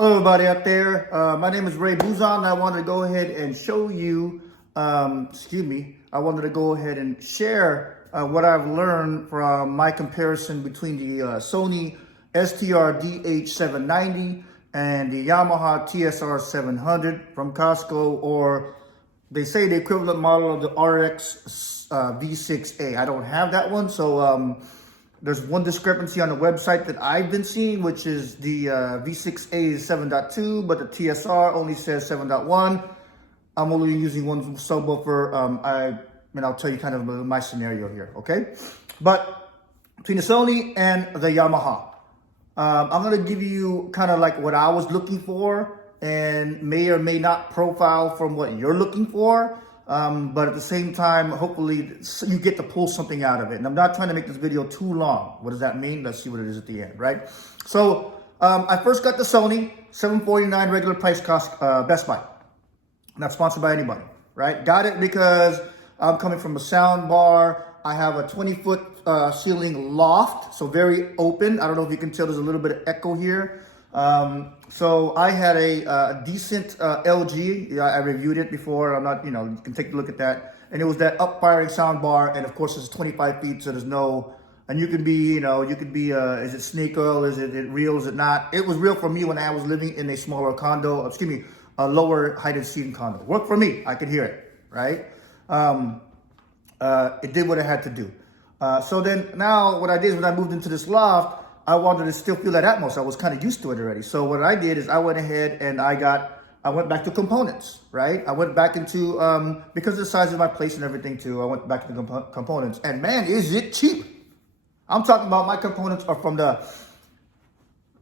Hello everybody out there. My name is Ray Buzon and I wanted to go ahead and show you, I wanted to go ahead and share what I've learned from my comparison between the Sony STR-DH790 and the Yamaha TSR-700 from Costco, or they say the equivalent model of the RX-V6A. I don't have that one, so there's one discrepancy on the website that I've been seeing, which is the V6A is 7.2, but the TSR only says 7.1. I'm only using one subwoofer. I'll tell you kind of my scenario here, okay? But between the Sony and the Yamaha, I'm gonna give you kind of like what I was looking for, and may or may not profile from what you're looking for. But at the same time, hopefully you get to pull something out of it. And I'm not trying to make this video too long. What does that mean? Let's see what it is at the end, right? So I first got the Sony $749 regular price cost, Best Buy. Not sponsored by anybody, right? Got it because I'm coming from a sound bar. I have a 20-foot ceiling loft, so very open. I don't know if you can tell, there's a little bit of echo here. So I had a decent LG. I reviewed it before. I'm not, you can take a look at that. And it was that up-firing sound bar. And of course, it's 25 feet, so there's no, and you can be, is it snake oil? Is it real? Is it not? It was real for me when I was living in a smaller condo, a lower heighted seating condo. Worked for me. I could hear it, right? It did what it had to do. So then now what I did is when I moved into this loft, I wanted to still feel that atmosphere. I was kind of used to it already. So what I did is I went ahead and I went back to components, right? I went back into, because of the size of my place and everything too, I went back to components. And man, is it cheap. I'm talking about my components are from the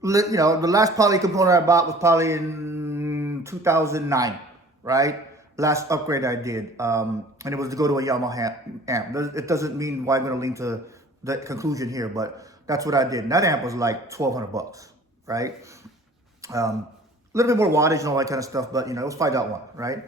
last poly component I bought was probably in 2009, right? Last upgrade I did. And it was to go to a Yamaha amp. It doesn't mean why I'm going to lean to that conclusion here, but that's what I did. And that amp was like $1,200, right? A little bit more wattage and all that kind of stuff, but it was 5.1, right?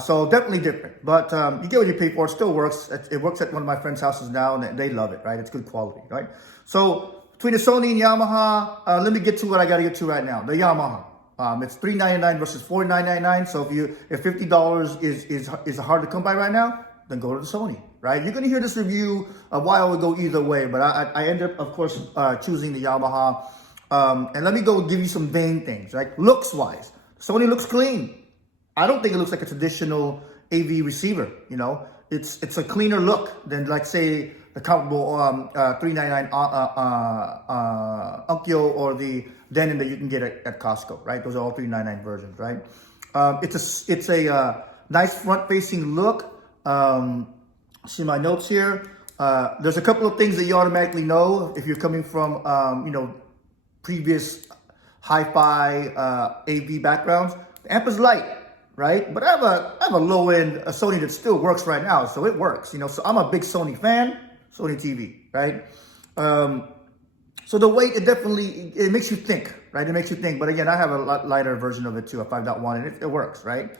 So definitely different, but you get what you pay for. It still works. It works at one of my friends' houses now, and they love it, right? It's good quality, right? So between the Sony and Yamaha, let me get to what I got to get to right now. The Yamaha, it's $399 versus $499. So if $50 is hard to come by right now, then go to the Sony, right? You're going to hear this review a while ago either way, but I ended up, of course, choosing the Yamaha. And let me go give you some main things, right? Looks-wise, Sony looks clean. I don't think it looks like a traditional AV receiver, It's a cleaner look than, like, say, the comparable $399 Onkyo or the Denon that you can get at Costco, right? Those are all $399 versions, right? It's a nice front-facing look. See my notes here. There's a couple of things that you automatically know if you're coming from, previous hi-fi AV backgrounds. The amp is light, right? But I have a low-end Sony that still works right now, so it works, So I'm a big Sony fan, Sony TV, right? So the weight, it makes you think, right? It makes you think. But again, I have a lot lighter version of it too, a 5.1, and it works, right?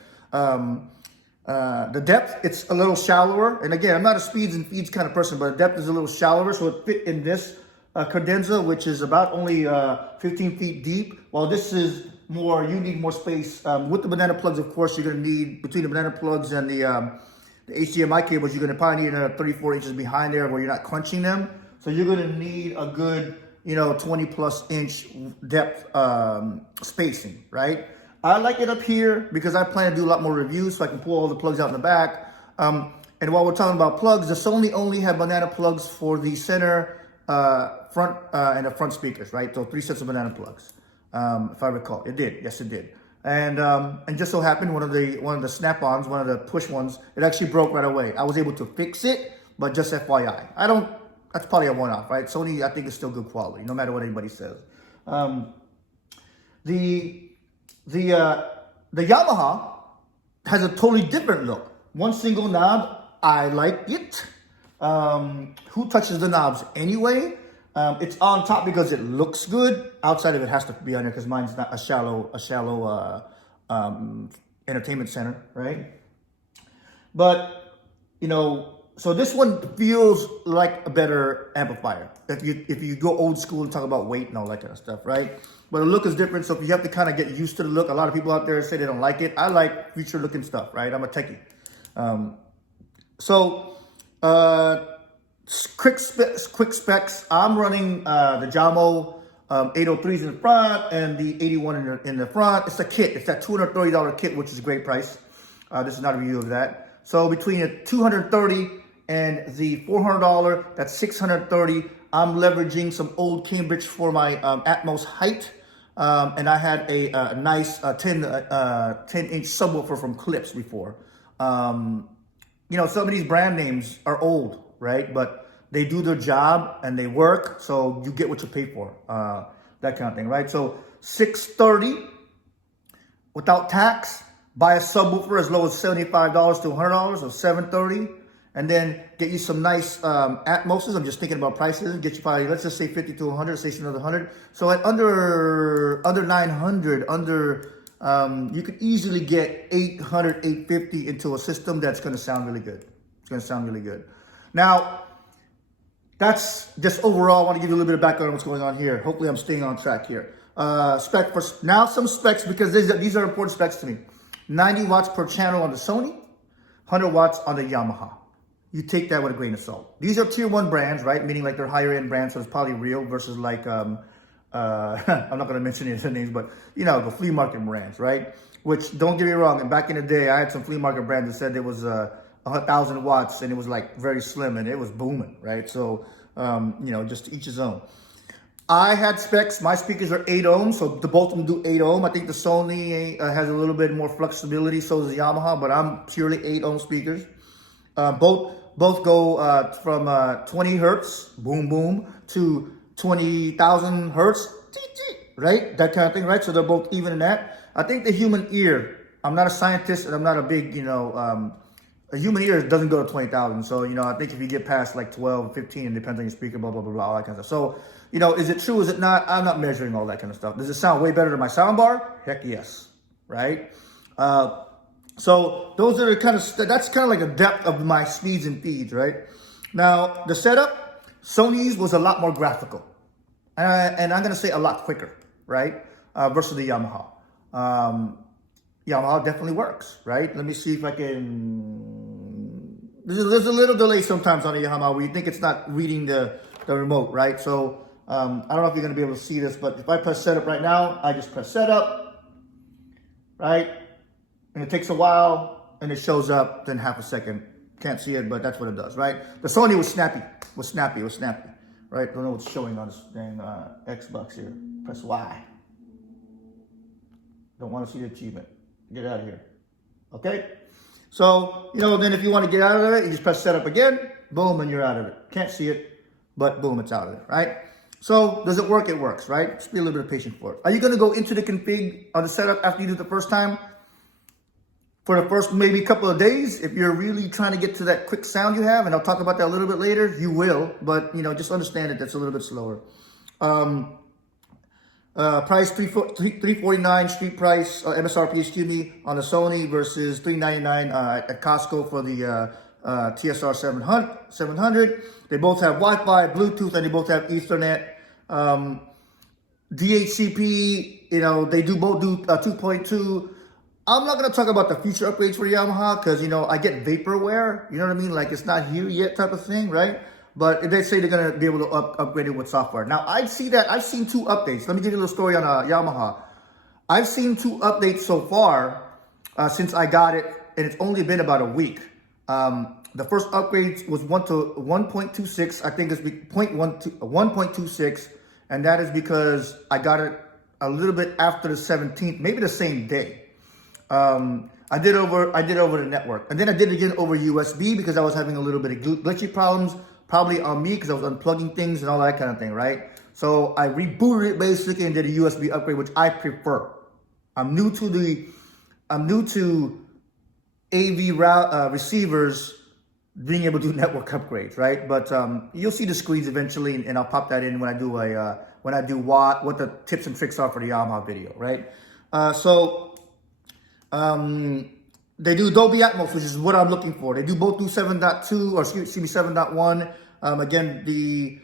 The depth, it's a little shallower. And again, I'm not a speeds and feeds kind of person, but the depth is a little shallower. So it fit in this cadenza, which is about only 15 feet deep. While this is more, you need more space. With the banana plugs, of course, you're going to need, between the banana plugs and the HDMI cables, you're going to probably need another 34 inches behind there where you're not crunching them. So you're going to need a good, 20 plus inch depth spacing, right? I like it up here because I plan to do a lot more reviews so I can pull all the plugs out in the back. And while we're talking about plugs, the Sony only have banana plugs for the center, front, and the front speakers, right? So 3 sets of banana plugs, if I recall. It did, yes it did. And just so happened one of the snap-ons, one of the push ones, it actually broke right away. I was able to fix it, but just FYI. That's probably a one-off, right? Sony, I think, is still good quality, no matter what anybody says. The Yamaha has a totally different look. One single knob, I like it. Who touches the knobs anyway? It's on top because it looks good. Outside of it has to be on there because mine's not a shallow entertainment center, right? But so this one feels like a better amplifier. If you go old school and talk about weight and all that kind of stuff, right? but the look is different. So you have to kind of get used to the look. A lot of people out there say they don't like it. I like future looking stuff, right? I'm a techie. Quick specs. I'm running the Jamo 803s in the front and the 81 in the front. It's a kit. It's that $230 kit, which is a great price. This is not a review of that. So between the $230 and the $400, that's $630. I'm leveraging some old Cambridge for my Atmos height. And I had a nice 10-inch subwoofer from Clips before. You know, some of these brand names are old, right? But they do their job and they work, so you get what you pay for. That kind of thing, right? So $630 without tax. Buy a subwoofer as low as $75 to $100, or $730, and then get you some nice Atmoses. I'm just thinking about prices. Get you probably, let's just say 50 to 100, say another 100. So at under 900, you could easily get 800, 850 into a system that's going to sound really good. It's going to sound really good. Now, that's just overall. I want to give you a little bit of background on what's going on here. Hopefully, I'm staying on track here. Spec for now, some specs, because these are important specs to me. 90 watts per channel on the Sony, 100 watts on the Yamaha. You take that with a grain of salt. These are tier 1 brands, right? Meaning like they're higher end brands, so it's probably real versus like, I'm not going to mention any of the names, but you know, the flea market brands, right? Which, don't get me wrong, and back in the day, I had some flea market brands that said it was 1,000 watts and it was like very slim and it was booming, right? So, you know, just to each his own. I had specs. My speakers are 8 ohms, so the both of them do 8 ohm. I think the Sony has a little bit more flexibility, so does the Yamaha, but I'm purely 8 ohm speakers. Both go from 20 hertz, boom, boom, to 20,000 hertz, right? That kind of thing, right? So they're both even in that. I think the human ear, I'm not a scientist and I'm not a big, you know, a human ear doesn't go to 20,000. So, you know, I think if you get past like 12, 15, it depends on your speaker, blah, blah, blah, blah, all that kind of stuff. So, you know, is it true? Is it not? I'm not measuring all that kind of stuff. Does it sound way better than my soundbar? Heck yes, right? So those are the kind of, that's kind of like a depth of my speeds and feeds, right? Now, the setup, Sony's was a lot more graphical. And I'm going to say a lot quicker, right? Versus the Yamaha. Yamaha definitely works, right? Let me see if I can, there's a little delay sometimes on the Yamaha where you think it's not reading the remote, right? So, I don't know if you're going to be able to see this, but if I press setup right now, I just press setup, right? And it takes a while, and it shows up, then half a second. Can't see it, but that's what it does, right? The Sony was snappy, right? Don't know what's showing on this dang Xbox here. Press Y. Don't want to see the achievement. Get out of here. Okay? So, you know, then if you want to get out of it, you just press setup again, boom, and you're out of it. Can't see it, but boom, it's out of it, right? So, does it work? It works, right? Just be a little bit of patient for it. Are you going to go into the config on the setup after you do it the first time? For the first maybe couple of days, if you're really trying to get to that quick sound you have, and I'll talk about that a little bit later, you will, but, you know, just understand that that's a little bit slower. Price $349 street price, MSRP, excuse me, on the Sony versus $399 at Costco for the TSR-700. They both have Wi-Fi, Bluetooth, and they both have Ethernet. DHCP, you know, they do both do 2.2. I'm not going to talk about the future upgrades for Yamaha because, you know, I get vaporware, you know what I mean? Like it's not here yet type of thing, right? But they say they're going to be able to upgrade it with software. Now, I see that. I've seen 2 updates. Let me give you a little story on Yamaha. I've seen 2 updates so far since I got it, and it's only been about a week. The first upgrade was 1.26. I think it's 1.26, and that is because I got it a little bit after the 17th, maybe the same day. I did over the network, and then I did it again over USB because I was having a little bit of glitchy problems, probably on me because I was unplugging things and all that kind of thing, right? So I rebooted it basically and did a USB upgrade, which I prefer. I'm new to AV receivers being able to do network upgrades, right? But you'll see the screens eventually, and I'll pop that in when I do what the tips and tricks are for the Yamaha video, right? They do Dolby Atmos, which is what I'm looking for. They do both do 7.2 or excuse me 7.1. Again, the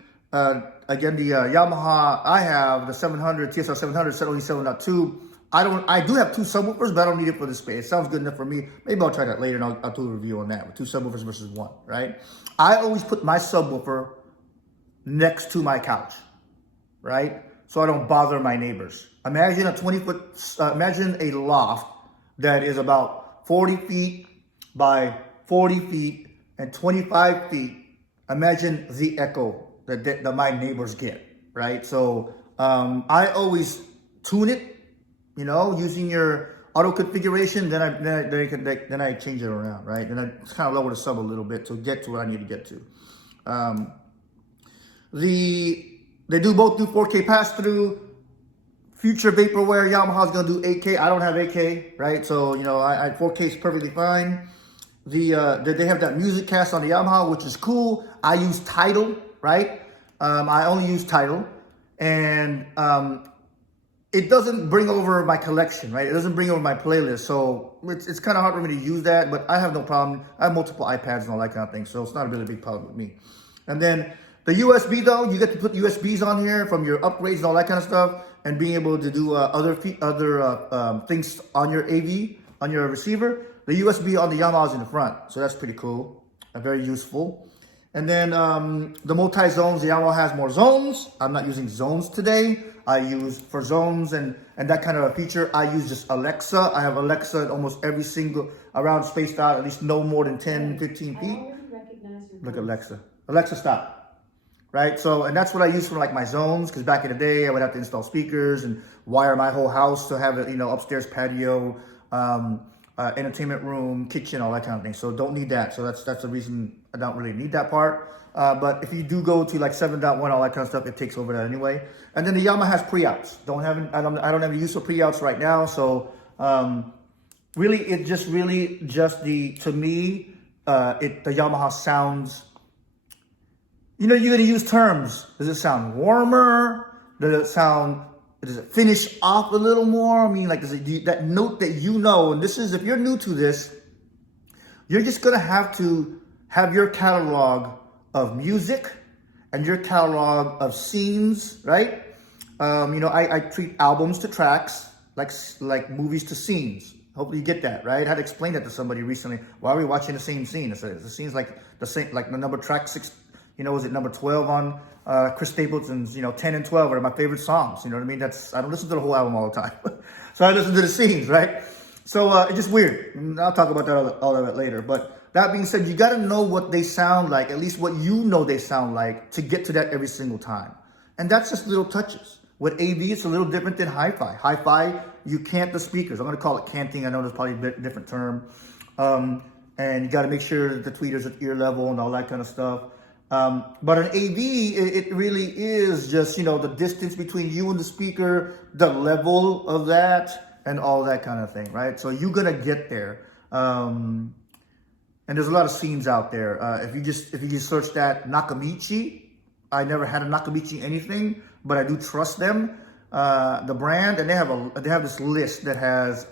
again, the Yamaha, I have the 700, TSR-700, set only 7.2. I do have two subwoofers, but I don't need it for this space. It sounds good enough for me. Maybe I'll try that later, and I'll do a review on that with two subwoofers versus one, right? I always put my subwoofer next to my couch, right? So I don't bother my neighbors. Imagine a 20-foot, imagine a loft that is about 40 feet by 40 feet and 25 feet. Imagine the echo that my neighbors get, right? So I always tune it, you know, using your auto configuration. Then I change it around, right? And I kind of lower the sub a little bit to get to what I need to get to. They both do 4K pass through. Future vaporware, Yamaha's gonna do 8K. I don't have 8K, right? So, you know, 4K is perfectly fine. They have that music cast on the Yamaha, which is cool. I use Tidal, right? I only use Tidal, and it doesn't bring over my collection, right? It doesn't bring over my playlist, so it's kind of hard for me to use that, but I have no problem. I have multiple iPads and all that kind of thing, so it's not a really big problem with me. And then the USB, though, you get to put USBs on here from your upgrades and all that kind of stuff, and being able to do other things on your AV, on your receiver. The USB on the Yamaha is in the front, so that's pretty cool and very useful. And then the multi-zones, the Yamaha has more zones. I'm not using zones today. I use for zones and that kind of a feature, I use just Alexa. I have Alexa at almost every single, around spaced out, at least no more than 10, 15 feet. Look at Alexa. Alexa, stop. Right, so, and that's what I use for like my zones, because back in the day, I would have to install speakers and wire my whole house to have a, you know, upstairs patio, entertainment room, kitchen, all that kind of thing. So don't need that. So that's the reason I don't really need that part. But if you do go to like 7.1, all that kind of stuff, it takes over that anyway. And then the Yamaha has pre-outs. I don't have any use for pre-outs right now. So really, to me, the Yamaha sounds. You know, you're gonna use terms. Does it sound warmer? Does it finish off a little more? I mean, like, that note that you know, and this is, if you're new to this, you're just gonna have to have your catalog of music and your catalog of scenes, right? You know, I treat albums to tracks, like movies to scenes. Hopefully you get that, right? I had to explain that to somebody recently. Why are we watching the same scene? I said, the scene's like the same, like the number track 6, you know, was it number 12 on Chris Stapleton's, you know, 10 and 12 are my favorite songs. You know what I mean? I don't listen to the whole album all the time. So I listen to the scenes, right? So it's just weird. And I'll talk about that all of it later. But that being said, you got to know what they sound like, at least what you know they sound like, to get to that every single time. And that's just little touches. With AV, it's a little different than hi-fi. Hi-fi, you cant the speakers. I'm going to call it canting. I know there's probably a different term. And you got to make sure that the tweeter's at ear level and all that kind of stuff. But an AV, it really is just, you know, the distance between you and the speaker, the level of that, and all that kind of thing, right? So you're gonna get there. And there's a lot of scenes out there. If you just search that Nakamichi, I never had a Nakamichi anything, but I do trust them, the brand, and they have this list that has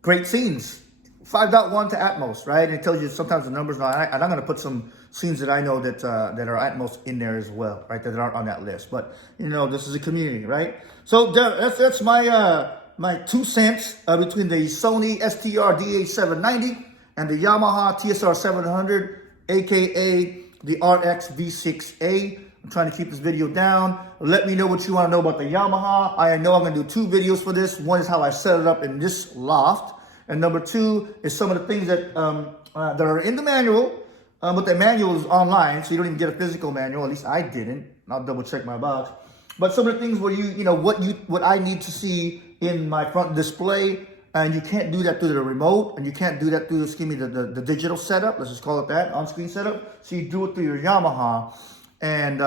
great scenes. 5.1 to Atmos, right? And it tells you sometimes the numbers. And I'm going to put some scenes that I know that are Atmos in there as well, right? That aren't on that list. But you know, this is a community, right? So that's my 2 cents between the Sony STR-DH790 and the Yamaha TSR-700, aka the RX-V6A. I'm trying to keep this video down. Let me know what you want to know about the Yamaha. I know I'm going to do 2 videos for this. One is how I set it up in this loft. And number 2 is some of the things that are in the manual, but the manual is online, so you don't even get a physical manual. At least I didn't. I'll double check my box. But some of the things where you know what I need to see in my front display, and you can't do that through the remote, and you can't do that through the digital setup. Let's just call it that, on-screen setup. So you do it through your Yamaha, and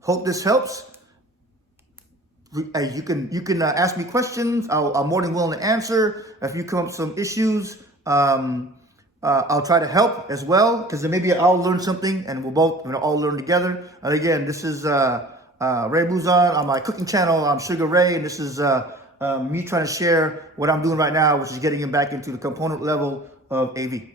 hope this helps. You can ask me questions. I'm more than willing to answer. If you come up with some issues, I'll try to help as well, because then maybe I'll learn something and we'll both all learn together. And again, this is Ray Buzan on my cooking channel. I'm Sugar Ray, and this is me trying to share what I'm doing right now, which is getting him back into the component level of AV.